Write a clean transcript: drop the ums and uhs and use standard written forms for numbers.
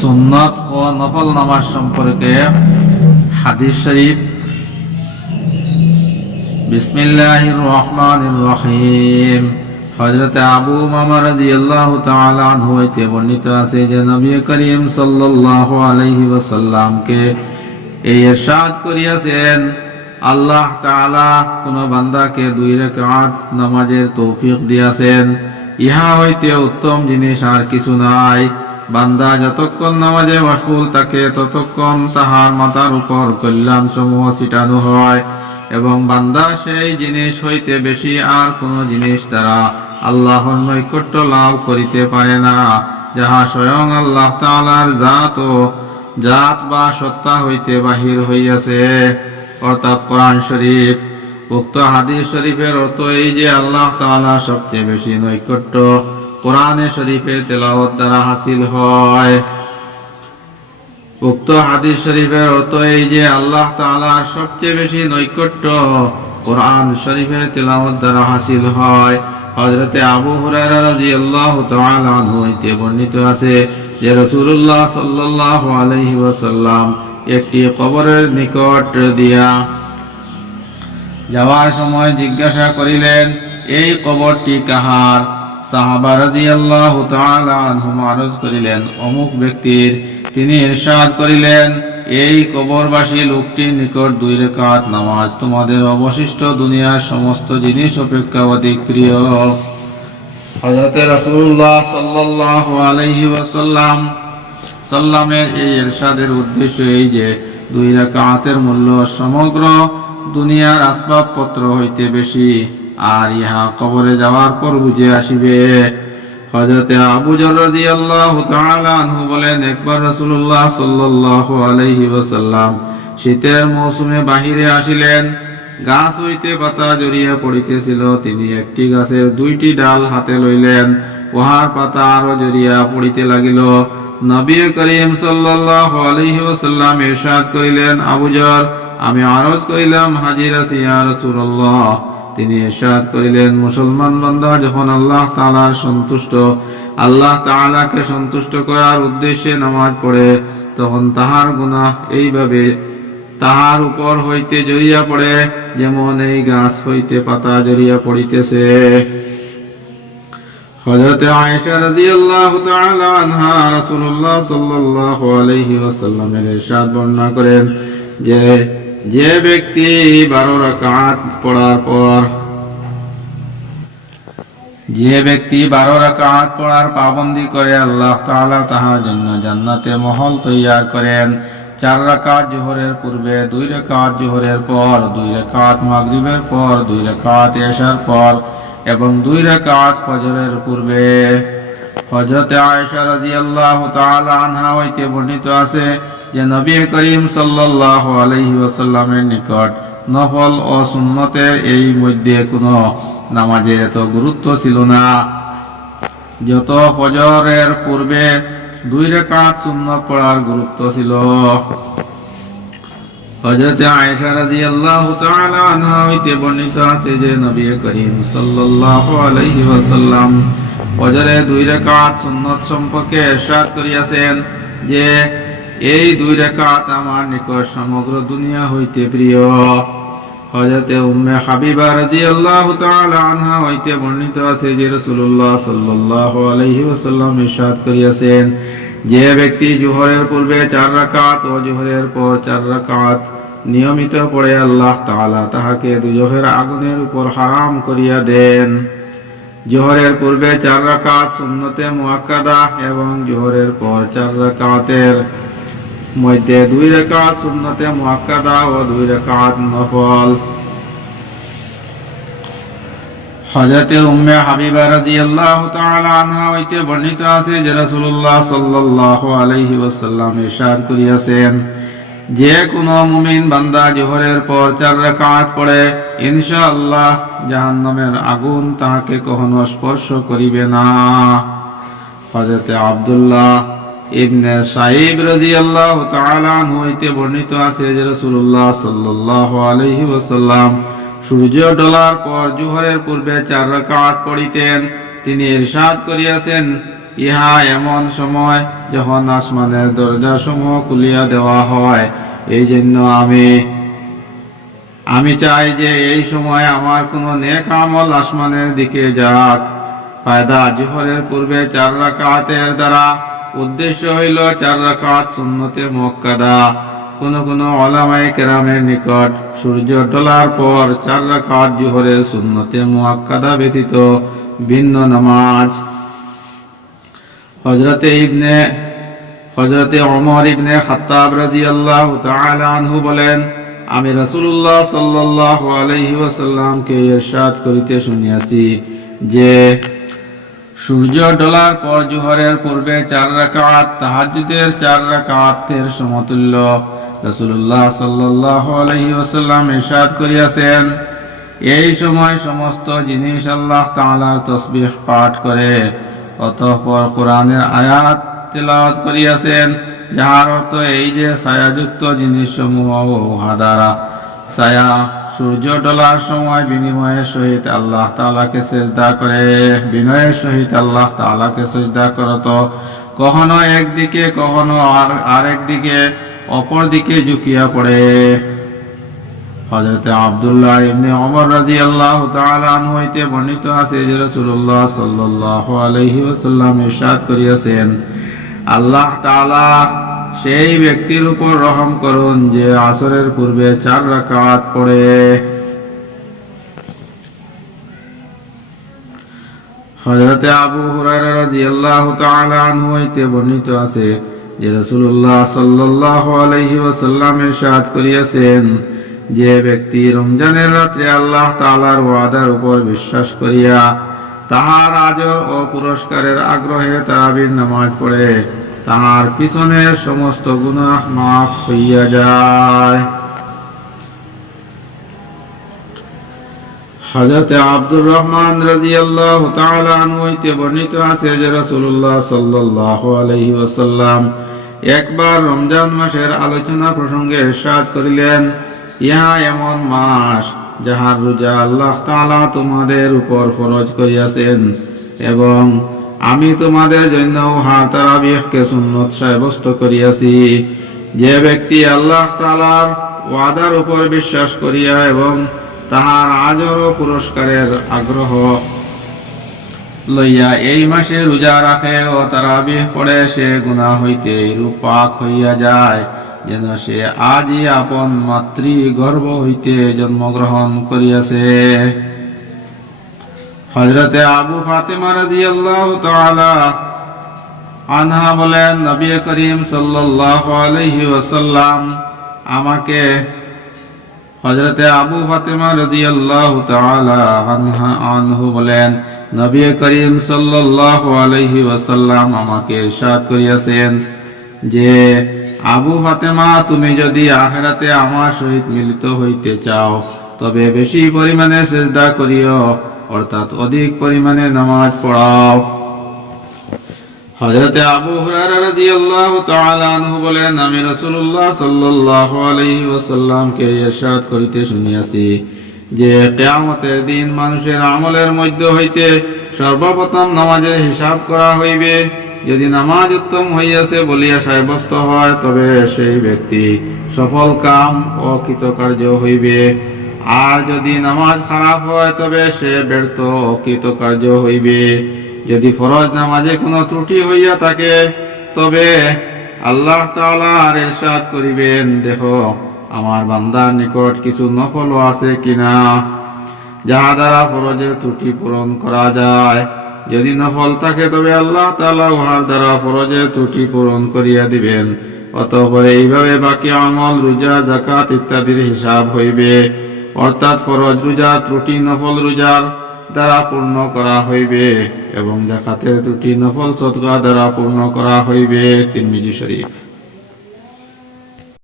সুন্নত ও নফল নামাজ সম্পর্কে হাদিস শরীফ। বিসমিল্লাহির রহমানির রহিম। হযরত আবু উমামা রাদিয়াল্লাহু তাআলা আনহু হতে বর্ণিত আছে যে নবী করিম সাল্লাল্লাহু আলাইহি ওয়াসাল্লামকে এই ইরশাদ করিয়াছেন, আল্লাহ তাআলা কোন বান্দাকে 2 রাকাত নামাজের তৌফিক দিয়াছেন, ইহা হইতে উত্তম জিনিস আর কিছু নাই। বান্দা যতক্ষণ নামাজে মশগুল থাকে ততক্ষণ তাহার মাথার উপর কল্যাণ সমূহ ছিটানো হয় এবং বান্দা সেই জিনিস হইতে বেশি আর কোন জিনিস দ্বারা আল্লাহর নৈকট্য লাভ করিতে পারে না, যাহা স্বয়ং আল্লাহ তাআলার জাত বা সত্তা হইতে বাহির হইয়াছে, অর্থাৎ কোরআন শরীফ। উক্ত হাদিস শরীফের অর্থ এই যে আল্লাহ তাআলা সবচেয়ে বেশি নৈকট্য কোরআনে শরীফের তেলাওয়াত দ্বারা হাসিল হয়। উক্ত হাদিস শরীফের অর্থ এই যে আল্লাহ তাআলার সবচেয়ে বেশি নৈকট্য কোরআন শরীফের তেলাওয়াত দ্বারা হাসিল হয়। হযরত আবু হুরায়রা রাদিয়াল্লাহু তাআলা আনহু হতে বর্ণিত আছে যে রাসূলুল্লাহ সাল্লাল্লাহু আলাইহি ওয়াসাল্লাম একটি কবরের নিকট দিয়া যাওয়ার সময় জিজ্ঞাসা করিলেন, এই কবরটি কাহার? সাহাবা রাদিয়াল্লাহু তাআলা আনহুম আরজ করিলেন, অমুক ব্যক্তির। তিনি ইরশাদ করিলেন, এই কবরবাসী লোকটির নিকট 2 রাকাত নামাজ তোমাদের অবশিষ্ট দুনিয়ার সমস্ত জিনিস অপেক্ষা অধিক প্রিয়। হযরত রাসূলুল্লাহ সাল্লাল্লাহু আলাইহি ওয়াসাল্লামের এই ইরশাদের উদ্দেশ্য এই যে 2 রাকাতের মূল্য সমগ্র দুনিয়ার আসবাবপত্র হইতে বেশি, আর ইহা কবরে যাওয়ার পর বুঝে আসিবে। হযরত আবু যর রাদিয়াল্লাহু তাআলা আনহু বলেন, একবার রাসূলুল্লাহ সাল্লাল্লাহু আলাইহি ওয়াসাল্লাম শীতের মৌসুমে বাহিরে আসিলেন। গাছ হইতে পাতা জড়িয়া পড়িতেছিল। তিনি একটি গাছের 2টি ডাল হাতে লইলেন, উহার পাতা আরো জড়িয়া পড়িতে লাগিল। নবী করিম সাল্লাল্লাহু আলাইহি ওয়াসাল্লাম ইরশাদ করিলেন, আবু যর, আমি আরজ করিলাম, হাজির আছি ইয়া রাসূলুল্লাহ। তিনি ইরশাদ করিলেন, মুসলমান বান্দা যখন আল্লাহ তাআলাকে সন্তুষ্ট করার উদ্দেশ্যে নামাজ পড়ে, তখন তাহার গুনাহ এইভাবে তাহার উপর হইতে জড়িয়া পড়ে, যেমন এই গাছ হইতে পাতা জড়িয়া পড়িতেছে। হযরত আয়েশা রাদিয়াল্লাহু তাআলা আনহা রাসূলুল্লাহ সাল্লাল্লাহু আলাইহি ওয়াসাল্লামের ইরশাদ বর্ণনা করেন যে ব্যক্তি 12 রাকাত পড়ার পাবন্দি করে, আল্লাহ তাআলা তাহার জন্য জান্নাতে মহল তৈয়ার করেন। 4 রাকাত যোহরের পূর্বে, 2 রাকাত যোহরের পর, 2 রাকাত মাগরিবের পর, 2 রাকাত এশার পর এবং 2 রাকাত ফজরের পূর্বে। হযরত আয়েশা রাদিয়াল্লাহু তাআলা আনহা হইতে বর্ণিত আছে যে নবী করিম সাল্লাল্লাহু আলাইহি ওয়াসাল্লামের নিকট নফল ও সুন্নতের এই মধ্যে কোনো নামাজের এত গুরুত্ব ছিল না যত ফজরের পূর্বে 2 রাকাত সুন্নত পড়ার গুরুত্ব ছিল। হযরত আয়েশা রাদিয়াল্লাহু তাআলা আনহা হইতে বর্ণিত আছে যে নবী করিম সাল্লাল্লাহু আলাইহি ওয়াসাল্লাম ফজরে 2 রাকাত সুন্নত সম্পর্কে ইরশাদ করিয়াছেন যে এই 2 রাকাত আমার নিকট সমগ্র দুনিয়া হইতে প্রিয়। হযরত উম্মে হাবিবা রাদিয়াল্লাহু তাআলা আনহা হইতে বর্ণিত আছে যে রাসূলুল্লাহ সাল্লাল্লাহু আলাইহি ওয়াসাল্লাম ইরশাদ করিয়াছেন, যে ব্যক্তি জোহরের পূর্বে 4 রাকাত ও জোহরের পর 4 রাকাত নিয়মিত পড়ে, আল্লাহ তাআলা তাহাকে দুজহের আগুনের উপর হারাম করিয়া দেন। জোহরের পূর্বে 4 রাকাত সুন্নতে মুআক্কাদা এবং জোহরের পর 4 রাকাতের মধ্যে 2 রাকাত সুন্নতে মুআক্কাদা ও 2 রাকাত নফল। হযরত উম্মে হাবিবা রাদিয়াল্লাহু তাআলা আনহা হইতে বর্ণিত আছে যে রাসূলুল্লাহ সাল্লাল্লাহু আলাইহি ওয়াসাল্লাম ইরশাদ করিয়াছেন, যে কোন মুমিন বান্দা জোহরের পর 4 রাকাত পড়ে, ইনশাআল্লাহ জাহান্নামের আগুন তাহাকে কখনো স্পর্শ করিবে না। হযরত আব্দুল্লাহ ইবনে সাইব রাদিয়াল্লাহু তাআলা আনহু হইতে বর্ণিত আছে যে রাসূলুল্লাহ সাল্লাল্লাহু আলাইহি ওয়াসাল্লাম সূর্য ডলার পর জোহরের পূর্বে 4 রাকাত পড়িতেন। তিনি ইরশাদ করিয়াছেন, ইহা এমন সময় যখন আসমানের দরজা সমূহ খুলিয়া দেওয়া হয়। এই জন্য আমি চাই যে এই সময় আমার কোনো নেক আমল আসমানের দিকে যাক। ফায়দা: জোহরের পূর্বে 4 রাকাতের দ্বারা উদ্দেশ্য হইল 4 রাকাত সুন্নতে মুআক্কাদা। কোন উলামায়ে কেরামের নিকট সূর্য ডোলার পর 4 রাকাত জোহরের সুন্নতে মুআক্কাদা ব্যতীত ভিন্ন নামাজ। হযরতে ওমর ইবনে খাত্তাব রাদিয়াল্লাহু তাআলা আনহু বলেন, আমি রাসূলুল্লাহ সাল্লাল্লাহু আলাইহি ওয়াসাল্লামকে ইরশাদ করিতে শুনিয়াছি যে সূর্য ডোলার পর জোহরের পূর্বে 4 রাকাত তাহাজ্জুদের 4 রাকাতের সমতুল্য। রাসূলুল্লাহ সাল্লাল্লাহু আলাইহি ওয়াসাল্লাম ইরশাদ করিয়াছেন, এই সময় সমস্ত জিনিস আল্লাহ তাআলার তাসবিহ পাঠ করে। অতঃপর কোরআনের আয়াত তেলাওয়াত করিয়াছেন, যাহার অর্থ এই যে ছায়াযুক্ত জিনিসসমূহ উহা দ্বারা ছায়া সূর্য ডলার সময় বিনয়ের সহিত আল্লাহ তাআলাকে সিজদা করত। কখনো একদিকে কখনো আরেক দিকে অপর দিকে ঝুঁকিয়া পড়ে। হযরত আব্দুল্লাহ ইবনে ওমর রাদিয়াল্লাহু তাআলা আনহু হইতে বর্ণিত আছে যে রাসূলুল্লাহ সাল্লাল্লাহু আলাইহি ওয়াসাল্লাম ইরশাদ করিয়াছেন, আল্লাহ তাআলা সেই ব্যক্তির উপর রহম করুন যে আসরের পূর্বে 4 রাকাত পড়ে। হযরত আবু হুরায়রা রাদিয়াল্লাহু তাআলা আনহু হইতে বর্ণিত আছে যে রাসূলুল্লাহ সাল্লাল্লাহু আলাইহি ওয়াসাল্লাম ইরশাদ করিয়াছেন, যে ব্যক্তি রমজানের রাত্রে আল্লাহ তাআলার ওয়াদার উপর বিশ্বাস করিয়া তাহার আজর ও পুরস্কারের আগ্রহে তারাবির নামাজ পড়ে, তাহার পিছনের সমস্ত গুনাহ মাফ হইয়া যায়। হযরত আব্দুর রহমান রাদিয়াল্লাহু তাআলা আনহু হইতে বর্ণিত আছে যে রাসূলুল্লাহ সাল্লাল্লাহু আলাইহি ওয়াসাল্লাম একবার রমজান মাসের আলোচনা প্রসঙ্গে ইরশাদ করিলেন, ইহা এমন মাস যাহার রোজা আল্লাহ তাআলা তোমাদের উপর ফরজ করিয়াছেন এবং আমি তোমাদের জন্য উহা তারাবিহকে সুন্নত সাব্যস্ত করিয়াছি। যে ব্যক্তি আল্লাহ তাআলার ওয়াদার উপর বিশ্বাস করিয়া এবং তাহার আজর ও পুরস্কারের আগ্রহ লইয়া এই মাসে রোজা রাখে ও তারাবিহ পড়ে, সে গুনাহ হইতে এইরূপ পাক হইয়া যায় যেন সে আজই আপন মাতৃগর্ভ হইতে জন্মগ্রহণ করিয়াছে। হযরতে আবু ফাতিমা রাদিয়াল্লাহু তাআলা আনহা বলেন, নবী করিম সাল্লাল্লাহু আলাইহি ওয়াসাল্লাম আমাকে হযরতে আবু ফাতিমা রাদিয়াল্লাহু তাআলা আনহু বলেন, নবী করিম সাল্লাল্লাহু আলাইহি ওয়াসাল্লাম আমাকে ইরশাদ করিয়াছেন যে, আবু ফাতেমা, তুমি যদি আখিরাতে আমার সহিত মিলিত হইতে চাও তবে বেশি পরিমাণে সিজদা করিও, অর্থাৎ অধিক পরিমাণে নামাজ পড়াও। হযরতে আবু হুরায়রা রাদিয়াল্লাহু তাআলা আনহু বলেন, আমি রাসূলুল্লাহ সাল্লাল্লাহু আলাইহি ওয়াসাল্লামকে ইরশাদ করিতে শুনিয়াছি যে কিয়ামতের দিন মানুষের আমলের মধ্য হইতে সর্বপ্রথম নামাজের হিসাব করা হইবে। যদি নামাজ উত্তম হইয়াছে বলিয়া সাব্যস্ত হয় তবে সেই ব্যক্তি সফল কাম ও কৃতকার্য হইবে, আর যদি নামাজ খারাপ হয় তবে সে ব্যর্থ ও কৃতকার্য হইবে। যদি ফরজ নামাজে কোনো ত্রুটি হইয়া থাকে তবে আল্লাহ তাআলা ইরশাদ করিবেন, দেখো আমার বান্দার নিকট কিছু নফল আছে কিনা যাহা দ্বারা ফরজের ত্রুটি পূরণ করা যায়। যদি নফল থাকে তবে আল্লাহ তাআলা উহার দ্বারা ফরজের ত্রুটি পূরণ করিয়া দিবেন। অতঃপর এইভাবে বাকি আমল, রোজা, যাকাত ইত্যাদির হিসাব হইবে, অর্থাৎ ফরজ রোজা ত্রুটি নফল রোজার দ্বারা পূর্ণ করা হইবে এবং যাকাতের ত্রুটি নফল সদকা দ্বারা পূর্ণ করা হইবে। তিরমিজি শরীফ।